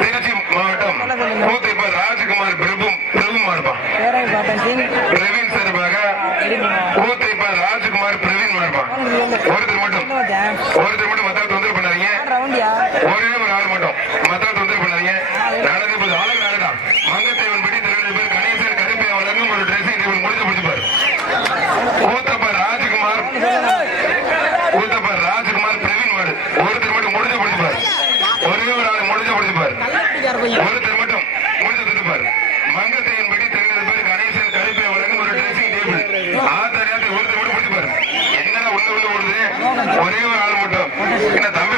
திருச்சி மாவட்டம் கூத்திப்பர் ராஜ்குமார் பிரபு மாடுப்பா. பிரவீன் சார்பாக கூத்திப்பர் ராஜ்குமார் பிரவீன் மாடுப்பா. ஒருத்தர் மட்டும் மத்த தொந்தரவு பண்ணாதீங்க. ஒரே ஒரு ஆள் மட்டும் மத்த தொந்தரவு பண்ணாதீங்க. நடந்து ஆளுங்க நடடா. மங்கத்தேவன் படி 2 பேர் கணேசன் கருப்பை வழங்கும் ஒரு ட்ரெஸ்ஸிங் டேபிள் முடிச்சு பிடிச்சுப்பாரு. கூத்தப்பர் ராஜ்குமார் பிரவீன் மாடு ஒருத்தர் மட்டும் முடிஞ்சு பிடிச்சுப்பாரு. ஒரே ஒரு ஆள் முடிஞ்சு பிடிச்சுப்பாரு. ஒருத்தர் மட்டும் முடிஞ்சு பிடிச்சுப்பாரு. மங்கத்தேவன் படி 2 பேர் கணேசன் கருப்பை வழங்கும் ஒரு ட்ரெஸ்ஸிங் டேபிள் ஆத்தாரியாத்து ஒருத்தர் மட்டும் பிடிச்சுப்பாரு. என்னடா உள்ள ஓடுது. ஒரே ஒரு ஆள் மட்டும் என்ன தம்பி